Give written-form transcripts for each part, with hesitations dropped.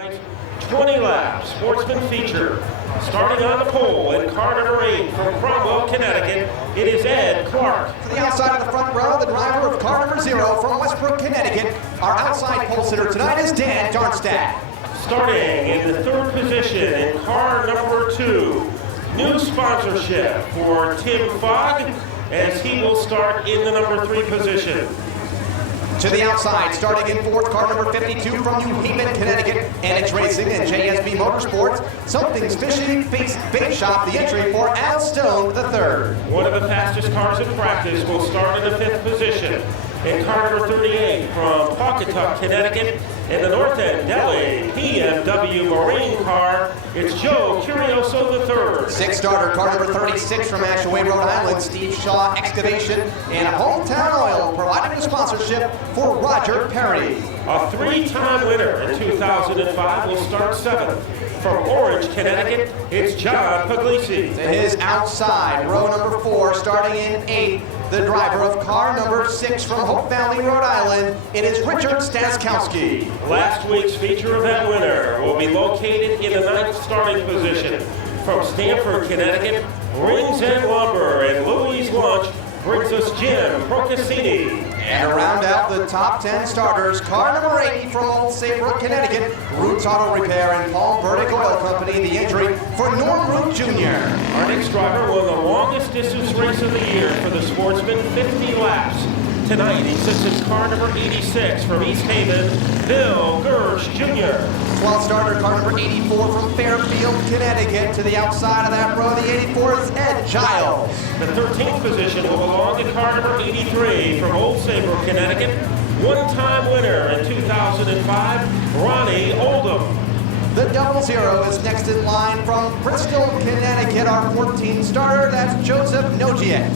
tonight's 20 laps Sportsman feature. Starting on the pole in car number 8 from Cromwell, Connecticut, it is Ed Clark. To the outside of the front row, the driver of car number 0 from Westbrook, Connecticut. Our outside pole sitter tonight is Dan Darnstaedt. Starting in the 3rd position in car number 2, new sponsorship for Tim Fogg as he will start in the number 3 position. To the outside, starting in 4th, car number 52 from New Haven, Connecticut, NX Racing and JSB Motorsports. Something's Fishing Bait Shop, the entry for Al Stone III. One of the fastest cars in practice will start in the 5th position. In car number 38 from Pawcatuck, Connecticut, in the North End Deli BMW Marine car, it's Joe Curioso III. 6th starter, car number 36 from Ashaway, Rhode Island, Steve Shaw Excavation, and Hometown Oil providing the sponsorship for Roger Perry. A 3-time winner in 2005 will start 7th. From Orange, Connecticut, it's John Puglisi. To his outside, row number 4, starting in 8th, the driver of car number 6 from Hope Valley, Rhode Island, it is Richard Staskowski. Last week's feature event winner will be located in the 9th starting position. From Stamford, Connecticut, Rings and Lumber and Louis Lunch brings us Jim Procaccini. And to round out the top 10 starters, car number 80 from Old Saybrook, Connecticut, Roots Auto Repair and Palm Vertic Oil Company, the entry for Norm Root Jr. Our next driver won the longest distance race of the year for the Sportsman, 50 laps. Tonight, he sits in car number 86 from East Haven, Bill Gersh Jr. 12th starter, car number 84 from Fairfield, Connecticut. To the outside of that row, the 84 is Ed Giles. The 13th position will belong to car number 83 from Old Saybrook, Connecticut. One-time winner in 2005, Ronnie Oldham. The 00 is next in line from Bristol, Connecticut. Our 14th starter, that's Joseph Nogiek.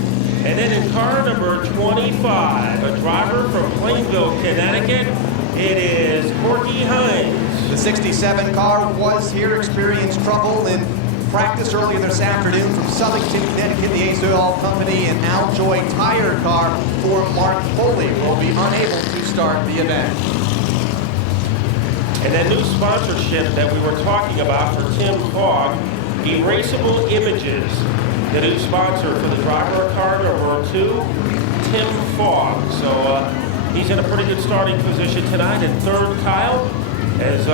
And then in car number 25, a driver from Plainville, Connecticut, it is Corky Hines. The 67 car was here, experienced trouble in practice earlier this afternoon from Southington, Connecticut. The Ace Oil Company and Aljoy tire car for Mark Foley will be unable to start the event. And that new sponsorship that we were talking about for Tim Fogg, Erasable Images. The new sponsor for the driver of car number 2, Tim Fogg. So he's in a pretty good starting position tonight. And 3rd, Kyle, as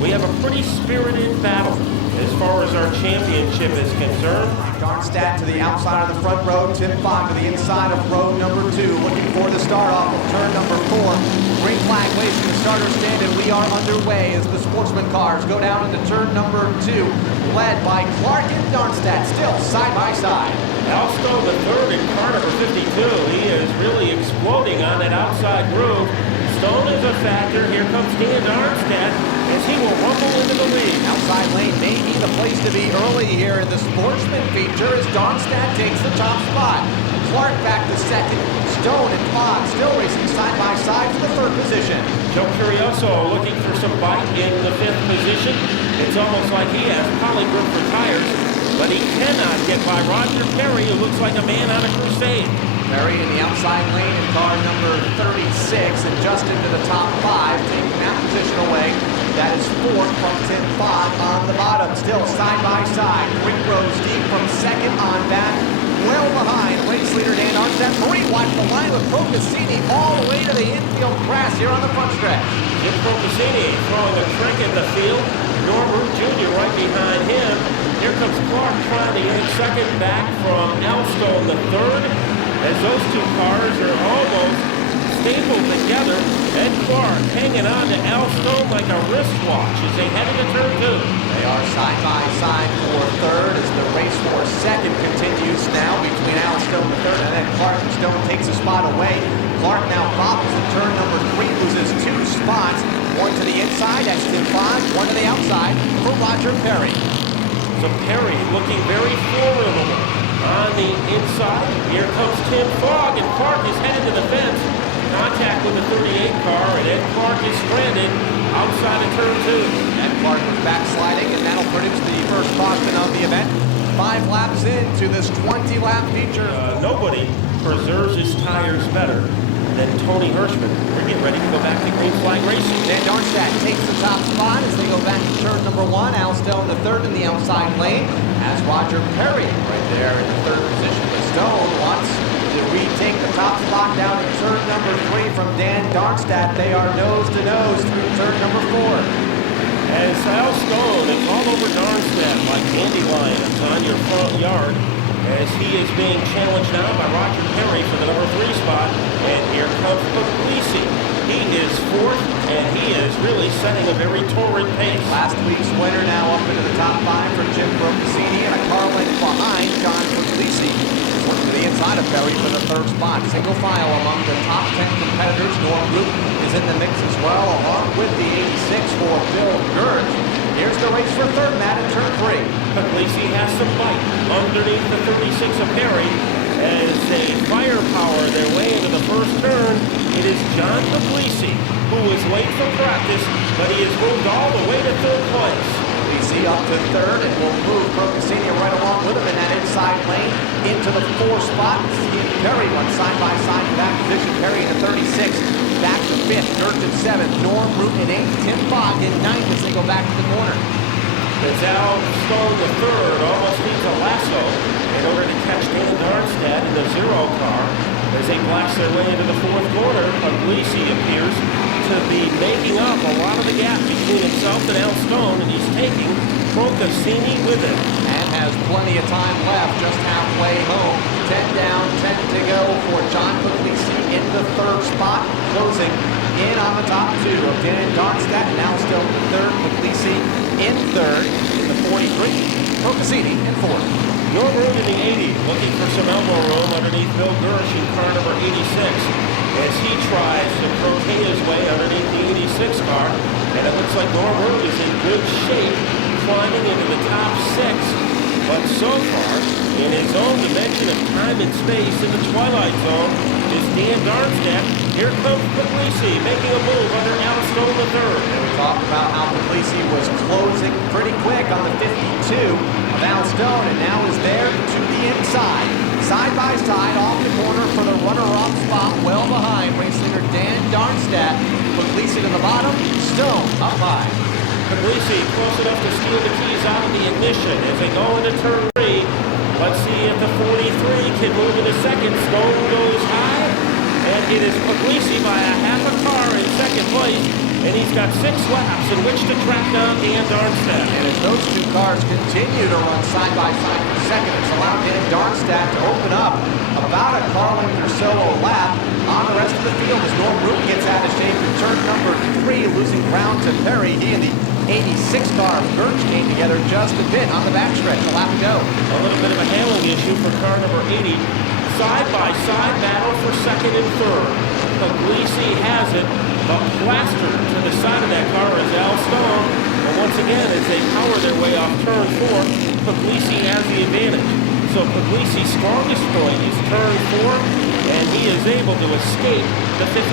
we have a pretty spirited battle as far as our championship is concerned. Darnstaedt to the outside of the front row, Tim Fogg to the inside of row number 2, looking for the start off of turn number 4. Green flag waves from the starter stand, and we are underway as the Sportsman cars go down into turn number 2, led by Clark and Darnstaedt, still side by side. Alstone the 3rd in car number 52. He is really exploding on that outside groove. Stone is a factor. Here comes Dan Darnstaedt as he will rumble into the lead. Outside lane may be the place to be early here in the Sportsman feature as Darnstaedt takes the top spot. Clark back to 2nd. Stone and Fogg still racing side by side for the 3rd position. Joe Curioso looking for some bite in the 5th position. It's almost like he has polygrip for tires, but he cannot get by Roger Perry, who looks like a man on a crusade. Perry in the outside lane in car number 36 and just into the top 5, taking that position away. That is 4th from Tim Fogg on the bottom, still side by side. 3 rows deep from 2nd on back. Well behind race leader Dan Darnstaedt. 3 wide the line with Procaccini all the way to the infield grass here on the front stretch. Jim Procaccini throwing a trick in the field. Norm Root Jr. right behind him. Here comes Clark trying to get 2nd back from Alstone the 3rd. As those 2 cars are almost stapled together, Ed Clark hanging on to Alstone like a wristwatch as they head into turn 2. They are side by side for 3rd as the race for 2nd continues now between Alstone the 3rd and then Clark and Stone takes a spot away. Clark now bobbles in turn number 3, loses 2 spots. 1 to the inside, that's Tim Fogg, 1 to the outside for Roger Perry. So Perry looking very formidable on the inside. Here comes Tim Fogg, and Clark is headed to the fence. Contact with the 38 car, and Ed Clark is stranded outside of turn 2. Ed Clark was backsliding, and that'll produce the first caution of the event. 5 laps into this 20-lap feature. Nobody preserves his tires better then Tony Hirschman. We're getting ready to go back to green flag racing. Dan Darnstaedt takes the top spot as they go back to turn number 1. Al Stone, the third in the outside lane, as Roger Perry right there in the third position. But Stone wants to retake the top spot down in turn number 3 from Dan Darnstaedt. They are nose to nose through turn number 4. As Al Stone is all over Darnstaedt like dandelions on your front yard, as he is being challenged now by Roger Perry for the number 3 spot. And here comes Puglisi. He is 4th, and he is really setting a very torrid pace. Last week's winner now up into the top 5 for Jim Brocasini, and a car length behind John Puglisi. Working to the inside of Perry for the 3rd spot. Single file among the top 10 competitors. Norm Root is in the mix as well, along with the 86 for Bill Gertz. Here's the race for 3rd, Matt, in turn 3. Puglisi has some bite underneath the 36 of Perry as they firepower their way into the 1st turn. It is John Puglisi, who is late for practice, but he has moved all the way to 3rd place. Puglisi up to 3rd, and will move Brocasini right along with him in that inside lane into the 4th spot. He and Perry went side by side in that position. Perry in the 36th, back to 5th, Gertz in 7th, Norm Root in 8th, Tim Fogg in 9th as they go back to the corner. As Al Stone the 3rd almost needs a lasso in order to catch Dan Darnstaedt in the 0 car. As they blast their way into the 4th corner, Puglisi appears to be making up a lot of the gap between himself and Al Stone, and he's taking Brocasini with him. And has plenty of time left, just halfway home. 10 down, 10 to go for John Puglisi in the 3rd spot, closing in on the top 2 of Dan Darnstaedt and Al Stone in 3rd, Puglisi in 3rd, in the 43, Brocasini in 4th. Norm Root in the 80, looking for some elbow room underneath Bill Gertz in car number 86, as he tries to croquet his way underneath the 86 car, and it looks like Norm Root is in good shape, climbing into the top 6, but so far, in his own dimension of time and space in the twilight zone, is Dan Darnstaedt. Here comes Puglisi, making a move under Al Stone the 3rd. And we talked about how Puglisi was closing pretty quick on the 52 of Al Stone, and now is there to the inside. Side by side, off the corner for the runner-up spot, well behind race leader Dan Darnstaedt. Puglisi to the bottom, Stone up high. Puglisi close enough to steal the keys out of the ignition as they go into turn 3. Let's see if the 43 can move into 2nd. Stone goes high, and it is Puglisi by a half a car in 2nd place, and he's got 6 laps in which to track down Dan Darnstaedt. And as those 2 cars continue to run side by side for 2nd, it's allowed Dan Darnstaedt to open up about a car length or so a lap on the rest of the field as Norm Root gets out of shape in turn number 3, losing ground to Perry. He and the 86 car of Gertz came together just a bit on the backstretch, a lap to go. A little bit of a handling issue for car number 80. Side-by-side battle for 2nd and 3rd. Puglisi has it, but plastered to the side of that car is Al Stone. And once again, as they power their way off turn 4, Puglisi has the advantage. So Puglisi's strongest point is turn 4, and he is able to escape the 52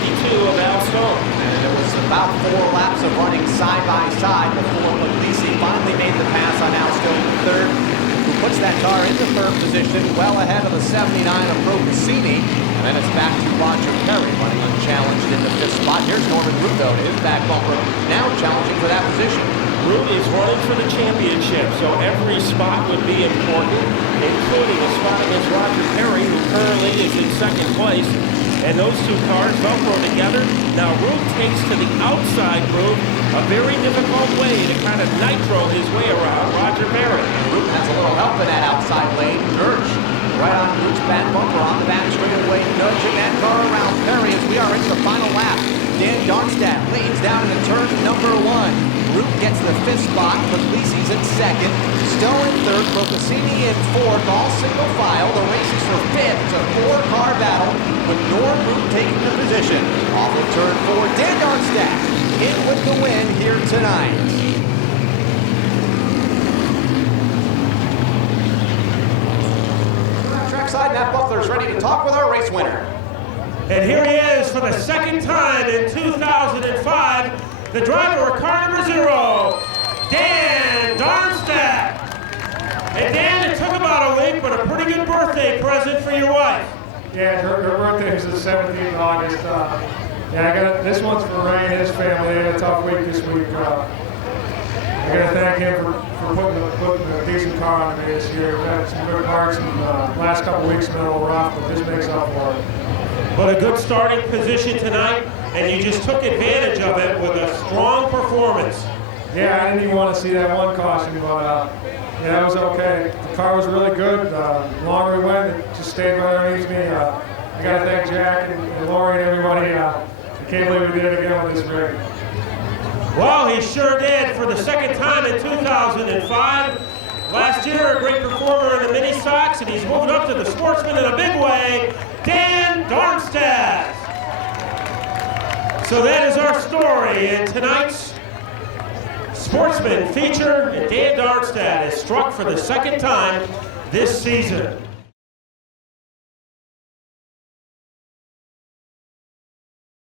of Al Stone. And it was about 4 laps of running side by side before Puglisi finally made the pass on Al Stone in 3rd, who puts that car into 3rd position, well ahead of the 79 of Brocasini. And then it's back to Roger Perry running unchallenged in the 5th spot. Here's Norman Root, though, to his back bumper, now challenging for that position. Root is running for the championship, so every spot would be important, including a spot against Roger Perry, who currently is in 2nd place. And those 2 cars Velcro together. Now Root takes to the outside groove, a very difficult way to kind of nitro his way around Roger Perry. Root has a little help in that outside lane. Gertz right on Root's back bumper on the back straightaway, nudging that car around Perry as we are into the final lap. Dan Darnstaedt leads down into turn number 1. Root gets the 5th spot, Puglisi's in 2nd, Stone in 3rd, Brocasini in 4th, all single file. The race is for 5th. It's a 4-car battle with Norm Root taking the position. Off of turn 4, Dan Darnstaedt in with the win here tonight. Trackside, Matt Buckler's ready to talk with our race winner. And here he is for the 2nd time in 2005. The driver of car number 0, Dan Darnstaedt. And Dan, it took about a week, but a pretty good birthday present for your wife. Yeah, her birthday is the 17th of August. Yeah, I got this one's for Ray and his family. They had a tough week this week. I got to thank him for putting a decent car on me this year. We've had some good parts, and last couple weeks been a little rough, but this makes up for it. But a good starting position tonight, and you just took advantage of it with a strong performance. Yeah, I didn't even want to see that one caution, but yeah, it was okay. The car was really good. The longer we went, it just stayed right underneath me. I got to thank Jack and Lori and everybody. I can't believe we did it again with this rig. Well, he sure did for the second time in 2005. Last year, a great performer in the mini stocks, and he's moved up to the Sportsman in a big way, Dan Darnstaedt. So that is our story in tonight's Sportsman feature, and Dan Darnstaedt is struck for the second time this season.